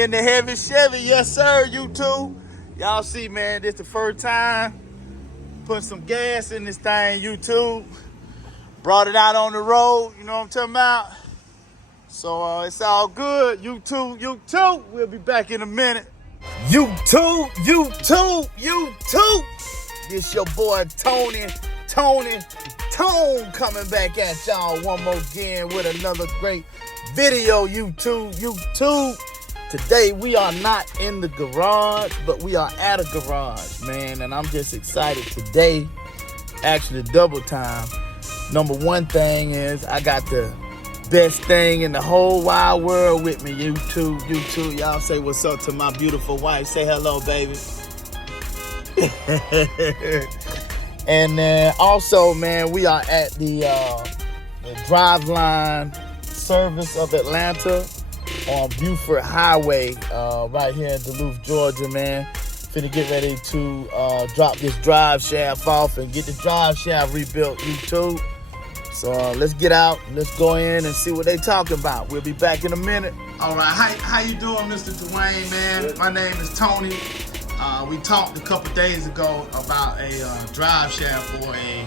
We in the heavy Chevy, yes sir, YouTube. Y'all see, man, this the first time putting some gas in this thing, YouTube. Brought it out on the road, you know what I'm talking about? So it's all good, YouTube. We'll be back in a minute. YouTube. This your boy Tone coming back at y'all one more again with another great video, YouTube. Today we are not in the garage, but we are at a garage, man, and I'm just excited today. Actually, double time. Number one thing is I got the best thing in the whole wide world with me, YouTube. Y'all say what's up to my beautiful wife. Say hello, baby. And then also, man, we are at the Driveline service of Atlanta on Buford Highway, right here in Duluth, Georgia, man. Finna get ready to drop this drive shaft off and get the drive shaft rebuilt, YouTube. So let's get out, let's go in and see what they talking about. We'll be back in a minute. All right, how you doing, Mr. Dwayne, man? Good. My name is Tony. We talked a couple days ago about a drive shaft for a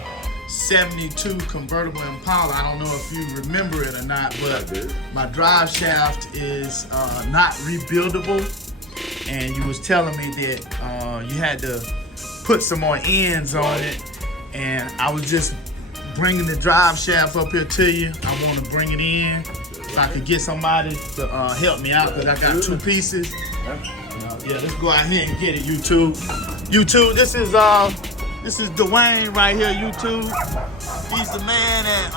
72 Convertible Impala. I don't know if you remember it or not, but my drive shaft is not rebuildable. And you was telling me that you had to put some more ends on it. And I was just bringing the drive shaft up here to you. I want to bring it in. If I could get somebody to help me out, because I got two pieces. Yeah, let's go out here and get it, YouTube. This is Dwayne right here, YouTube. He's the man at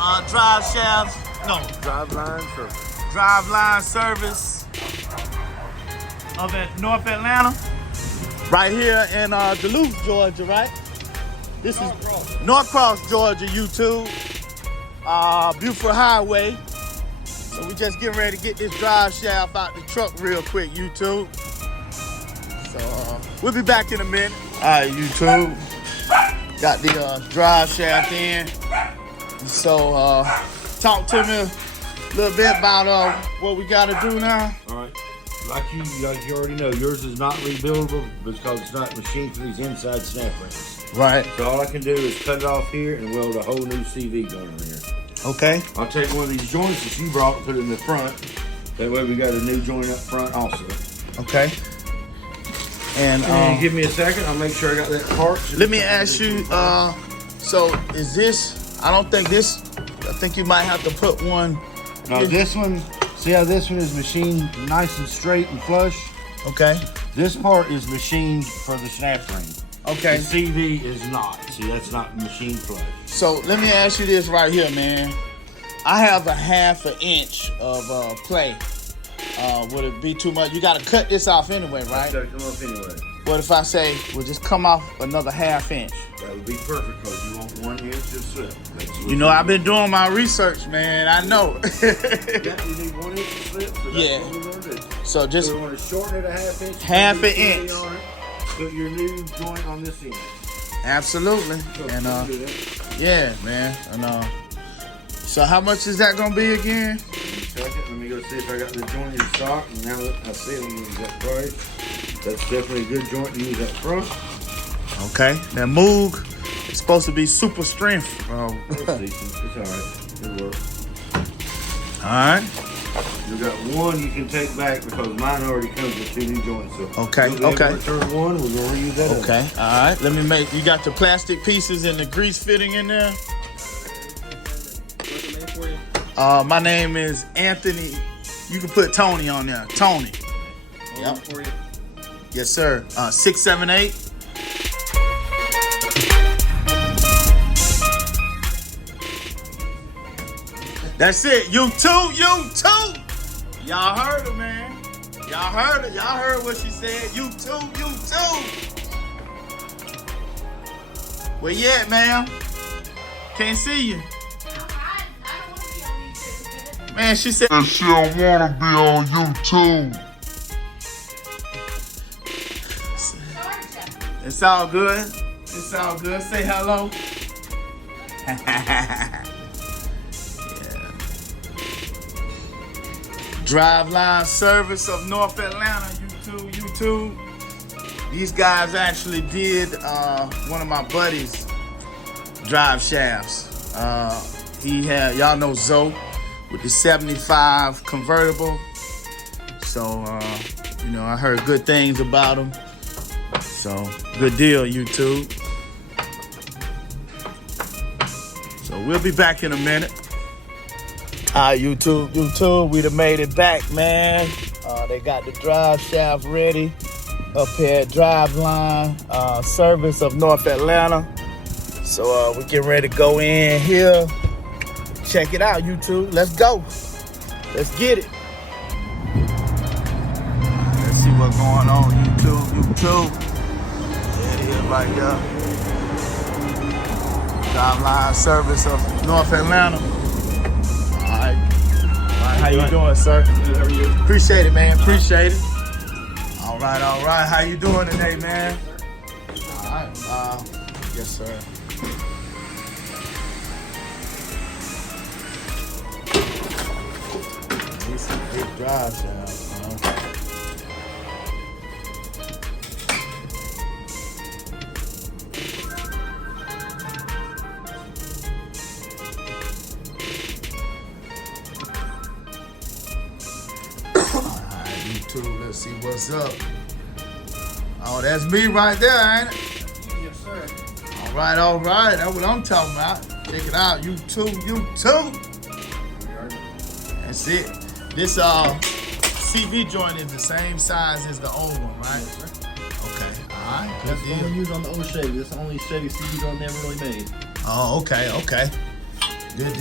Driveline service of North Atlanta, right here in Duluth, Georgia, right? This is North Cross, Georgia, YouTube. Buford Highway. So we just getting ready to get this drive shaft out the truck real quick, YouTube. So we'll be back in a minute. All right, YouTube. Got the drive shaft in. So talk to me a little bit about what we got to do now. All right. Like you already know, yours is not rebuildable because it's not machined for these inside snap rings. Right. So all I can do is cut it off here and weld a whole new CV going on here. Okay. I'll take one of these joints that you brought and put it in the front. That way we got a new joint up front also. Okay. And give me a second. I'll make sure I got that part. Let me ask you, so is this, I think you might have to put one. No, this one, see how this one is machined nice and straight and flush? Okay. This part is machined for the snap ring. Okay. The CV is not. See, that's not machined flush. So let me ask you this right here, man. I have a 1/2 inch of play. Would it be too much? You got to cut this off anyway, right? It's got to come off anyway. What if I say, we'll just come off another 1/2 inch? That would be perfect because you want 1 inch of slip. You know, I've been doing my research, man. I know. Yeah, you need 1 inch of slip. So yeah. That's what we're going to do. So just we want to shorten it a 1/2 inch. 1/2 inch. Put your new joint on this end. Absolutely. So and yeah, man. And so how much is that gonna be again? Second, let me go see if I got the joint in stock. And now that I see it, I'm gonna use that price. That's definitely a good joint to use up front. Okay. Now Moog is supposed to be super strength. It's decent. It's alright. It'll work. Alright. You got one you can take back because mine already comes with 2 new joints. So okay. Return one, we're gonna reuse that. Okay. Alright. Let me you got the plastic pieces and the grease fitting in there? What's the name for you? My name is Anthony. You can put Tony on there. Tony. Yep. For you. Yes, sir. 678. That's it. You too. Y'all heard her, man. Y'all heard her. Y'all heard what she said. You too. Where you at, ma'am? Can't see you. I don't want to be on YouTube. Man, she said she don't want to be on YouTube. It's all good. It's all good. Say hello. Yeah. Driveline service of North Atlanta, YouTube. These guys actually did one of my buddies' drive shafts. He had, y'all know Zoe with the 75 convertible. So, you know, I heard good things about him. So, good deal, YouTube. So, we'll be back in a minute. All right, YouTube, we done made it back, man. They got the drive shaft ready up here at Driveline service of North Atlanta. So we getting ready to go in here. Check it out, YouTube. Let's go. Let's get it. Let's see what's going on, YouTube. There it is right there. Driveline service of North Atlanta. All right, how you doing, sir? Good, how are you? Appreciate it, man. Appreciate it. All right. How you doing today, man? All right. Yes, sir. These some big drive shafts, man. Let's see what's up. Oh, that's me right there, ain't it? Yes, sir. All right. That's what I'm talking about. Check it out, YouTube. That's it. This CV joint is the same size as the old one, right? Yes, sir. Okay. All right. That's the one used on the old Chevy. That's the only Chevy CD I never really made. Oh, okay. Good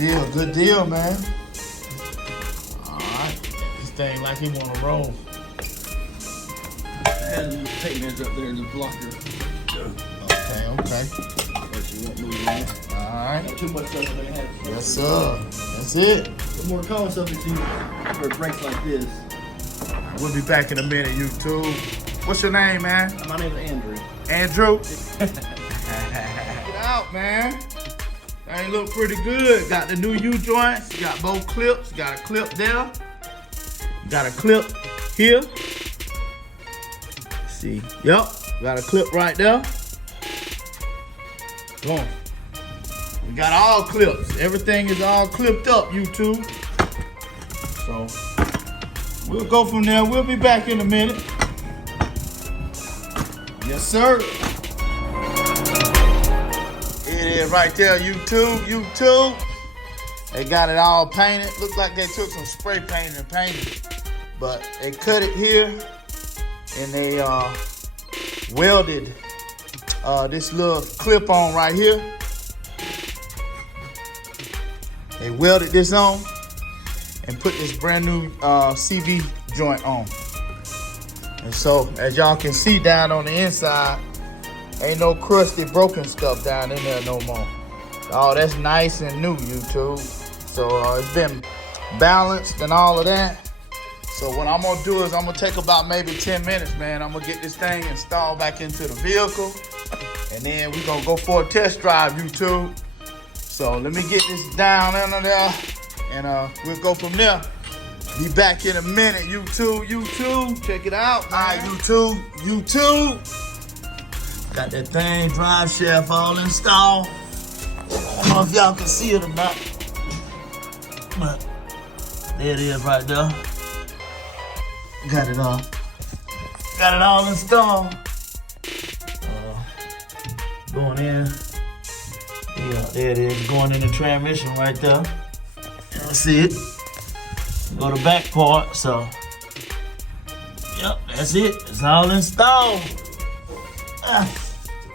deal, man. All right. This thing like he wanna roll. I had the tape measure up there in the blocker. Okay. But you won't move that. All right. Not too much stuff that I had. Yes, sir. That's it. The more common stuff is used for breaks like this. We'll be back in a minute, YouTube. What's your name, man? My name is Andrew. Andrew? Get out, man. Thing look pretty good. Got the new U-joints. Got both clips. Got a clip there. Got a clip here. See. Yep. Got a clip right there. Boom. We got all clips. Everything is all clipped up, YouTube. So, we'll go from there. We'll be back in a minute. Yes, sir. It is right there, YouTube. They got it all painted. Looked like they took some spray paint and painted. But they cut it here. And they welded this little clip on right here. They welded this on and put this brand new CV joint on. And so, as y'all can see down on the inside, ain't no crusty, broken stuff down in there no more. Oh, that's nice and new, YouTube. So it's been balanced and all of that. So what I'm gonna do is I'm gonna take about maybe 10 minutes, man. I'm gonna get this thing installed back into the vehicle. And then we're gonna go for a test drive, YouTube. So let me get this down under there and we'll go from there. Be back in a minute, YouTube. Check it out. All right, YouTube. Got that thing, drive shaft all installed. I don't know if y'all can see it or not. But there it is right there. Got it all installed. Going in. Yeah, there it is. Going in the transmission right there. Y'all see it. Go to back part. So, yep, that's it. It's all installed.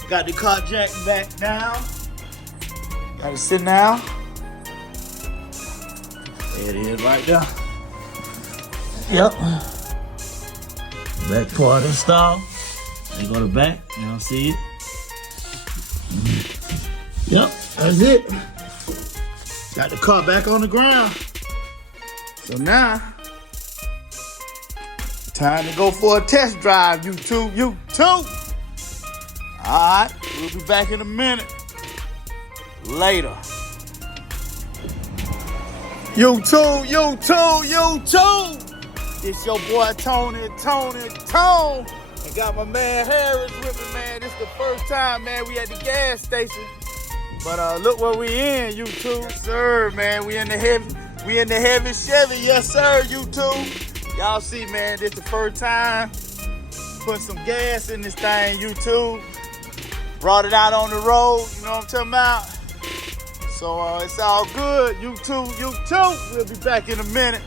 Got the car jack back down. Got it sit down. There it is right there. Yep. Back part installed. They go to back. You don't see it. Yep, that's it. Got the car back on the ground. So now, time to go for a test drive, YouTube. All right, we'll be back in a minute. Later. YouTube. This your boy Tony. And got my man Harris with me, man. This the first time, man, we at the gas station. But look what we in, YouTube. Yes, sir, man. We in the heavy Chevy. Yes, sir, YouTube. Y'all see, man, this the first time. Put some gas in this thing, YouTube. Brought it out on the road, you know what I'm talking about? So it's all good, YouTube. We'll be back in a minute.